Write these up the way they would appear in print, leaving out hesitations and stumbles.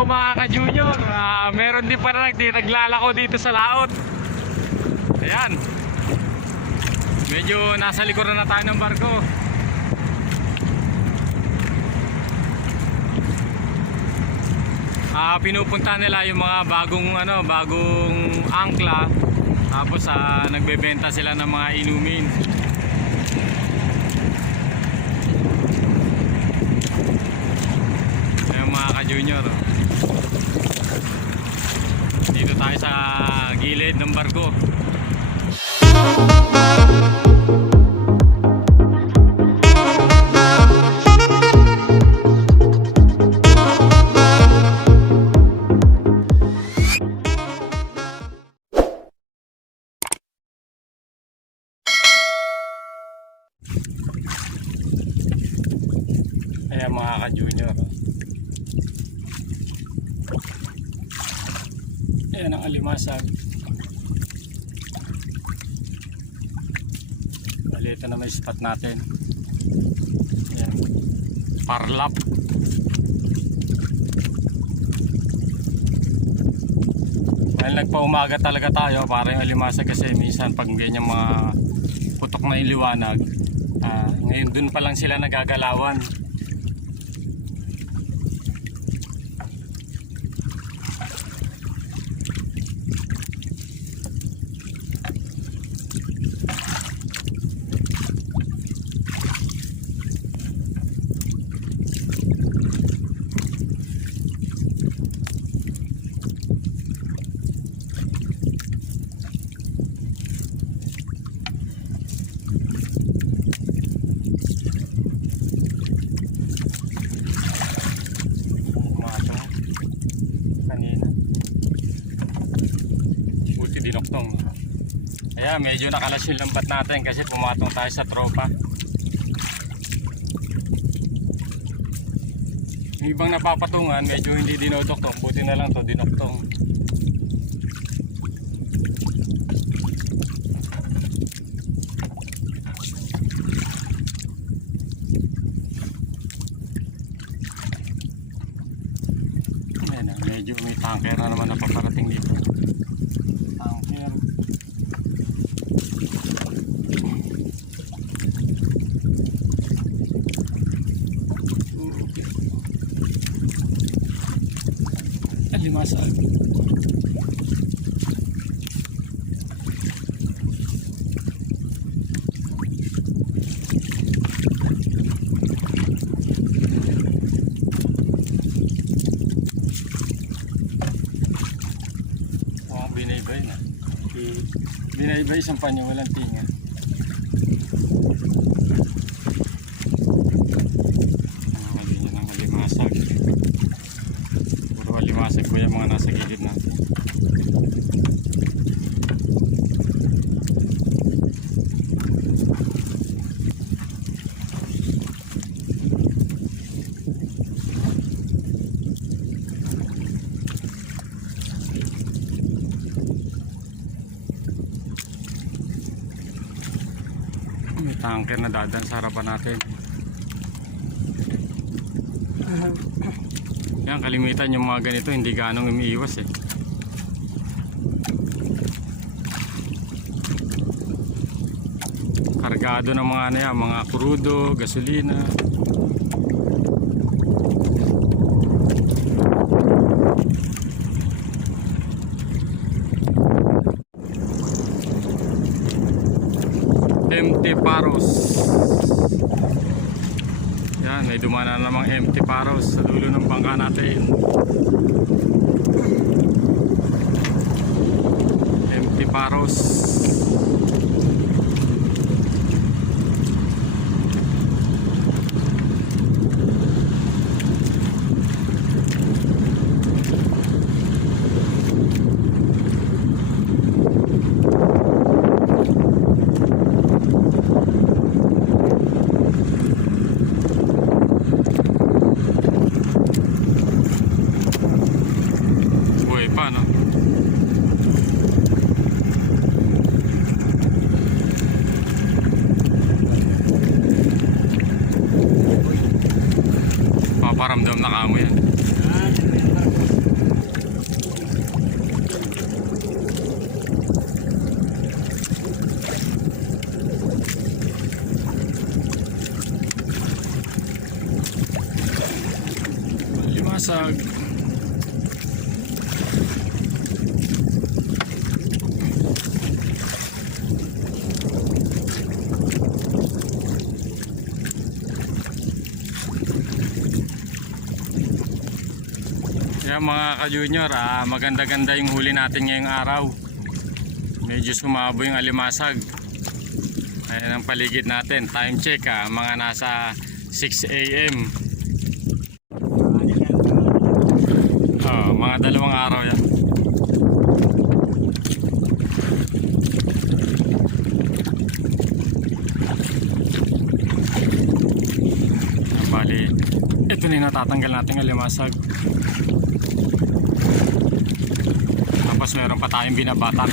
po mga ka-junior. Meron din pala naglalako dito sa laot. Ayan. Medyo nasa likuran na tayo ng barko. Pinupunta nila yung mga bagong angkla. Tapos nagbebenta sila ng mga inumin. Ayan mga ka-junior. Dito tayo sa gilid ng barko. Ayan mga ka-junior. Ayan ang alimasag. Ito na may spot natin. Ayan. Parlap. Dahil nagpaumaga talaga tayo para yung alimasag, kasi minsan pag ganyan mga putok na yung liwanag, ngayon dun pa lang sila nagagalawan. Dinoktong. Kaya medyo nakalas yung lambat natin kasi pumatong tayo sa tropa. Yung ibang napapatungan medyo hindi dinodoktong, buti na lang to dinoktong. Ayan, medyo may tanker na naman napaparating dito. Alimasag. Binaybay na. Binaybay isang panyo, walang tinga. Alimasag ko yung mga nasa gilid natin. May tanker na dadan sa harapan natin. Yan, kalimitan yung mga ganito hindi ganong umiiwas eh. Kargado ng mga mga krudo, gasolina. Empty Paros. Yan, may dumana namang empty Paros sa dulo ng bangka natin. Empty Paros. Alimasag. Kaya mga ka-junior, maganda-ganda yung huli natin ngayong araw. Medyo sumabo yung alimasag. Ayan ang paligid natin. Time check, mga nasa 6 AM. Mga 2 araw yan. Bali, ito na yung natatanggal natin alimasag. Tapos meron pa tayong binabatak.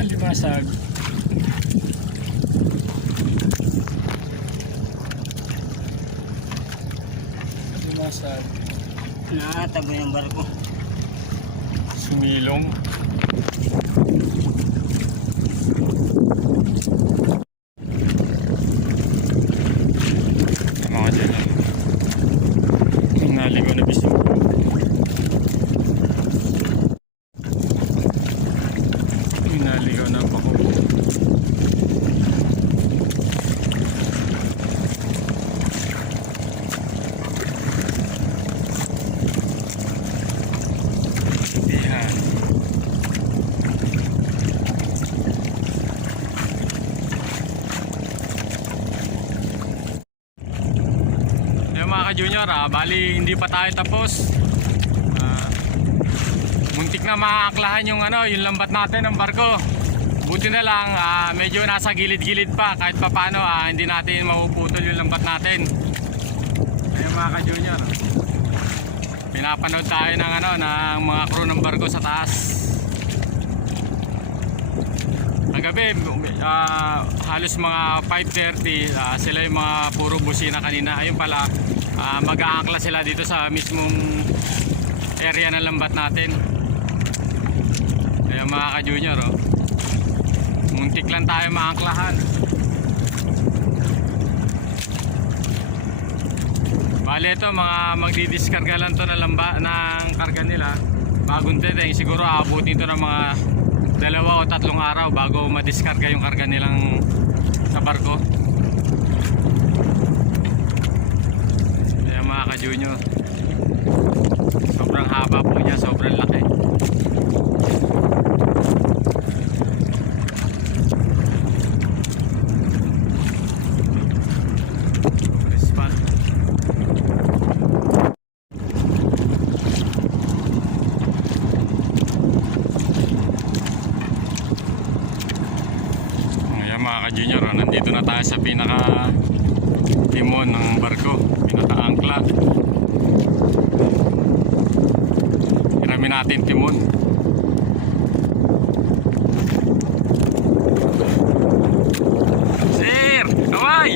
Alimasag. Alimasag. Nakatabo yung barko. Sumilong. Mga dyan yan. Yung naligaw na bisyo. Yung naligaw na bako. Yan. Yung mga ka-junior, bali hindi pa tayo tapos. Muntik na maaaklahan yung yung lambat natin ng barko. Buti na lang medyo nasa gilid-gilid pa kahit papaano hindi natin mapuputol yung lambat natin. Ayun mga ka-junior. Pinapanood tayo ng ng mga crew ng barko sa taas. Kagabi, halos mga 5:30, sila yung mga puro busina kanina. Ayun pala, mag-aangkla sila dito sa mismong area ng lambat natin. Ayun mga ka-junior, oh. Muntik lang tayo maangklahan. Bale ito, mga magdidiskarga lang to ng karga nila. Bagong dating, siguro aabutin to ng mga 2 o 3 araw bago madiskarga yung karga nilang sa barko. Ayan mga ka-junior, sobrang haba po niya, sobrang laki. Mga ka-junior, nandito na tayo sa pinaka timon ng barko, pinaka angkla. Hiramin natin timon. Sir, kaway!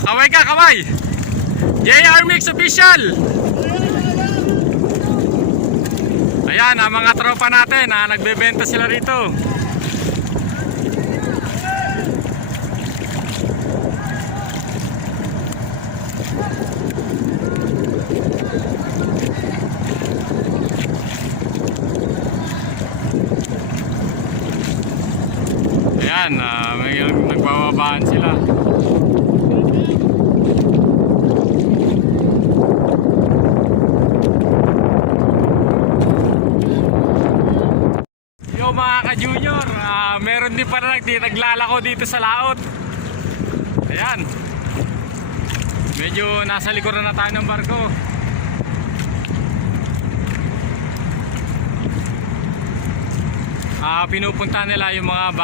Kaway ka, kaway! JR Mix Official! Ayan, ang mga tropa natin, nagbebenta sila rito. Ayan, may nagbababaan sila. Mga ka-junior, meron din pala naglalako dito sa laot. Ayan, medyo nasa likuran na tayo ng barko. Pinupunta nila yung mga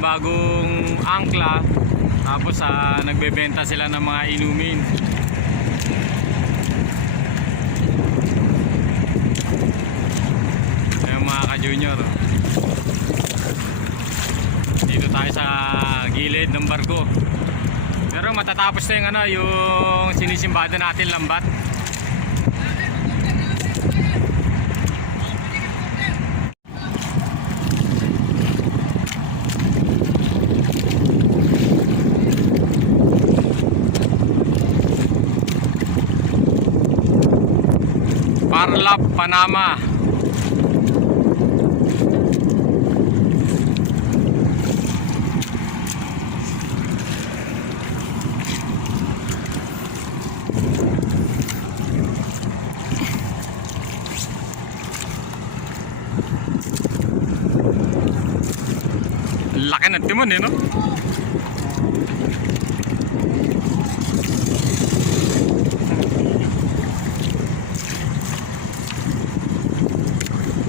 bagong angkla. Tapos nagbebenta sila ng mga inumin. Ayan mga ka-junior, dito tayo sa gilid ng barko. Pero matatapos na yung sinisimbada natin lambat. Parlap, Panama. Laki ng timon no?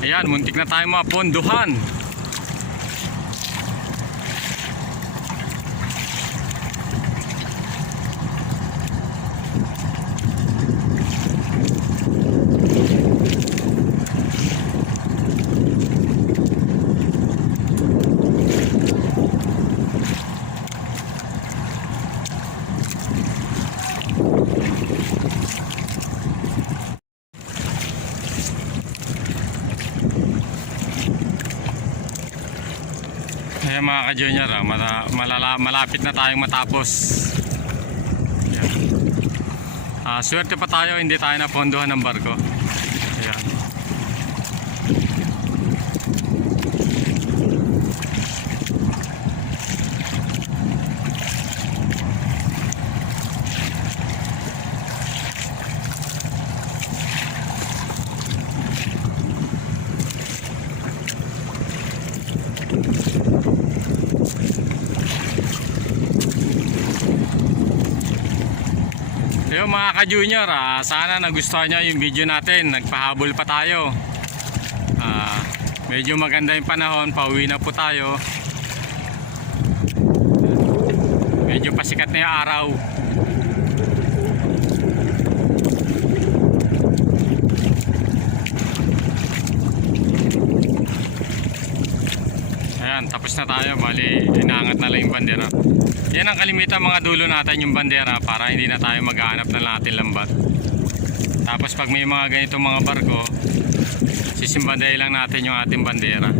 Ayan, muntik na tayo maponduhan. Ayan mga ka-junior, malapit na tayong matapos. Ayan. Swerte pa tayo, hindi tayo napondohan ng barko. Ayan. Ayun mga ka-junior, sana nagustuhan nyo yung video natin. Nagpahabol pa tayo. Medyo maganda yung panahon, pauwi na po tayo. Medyo pasikat na yung araw. Ayan, tapos na tayo. Bali, inaangat na lang yung bandera. Yan ang kalimitan mga dulo natin yung bandera para hindi na tayo maghahanap ng natin lambat. Tapos pag may mga ganitong mga barko, sisimbanday lang natin yung ating bandera.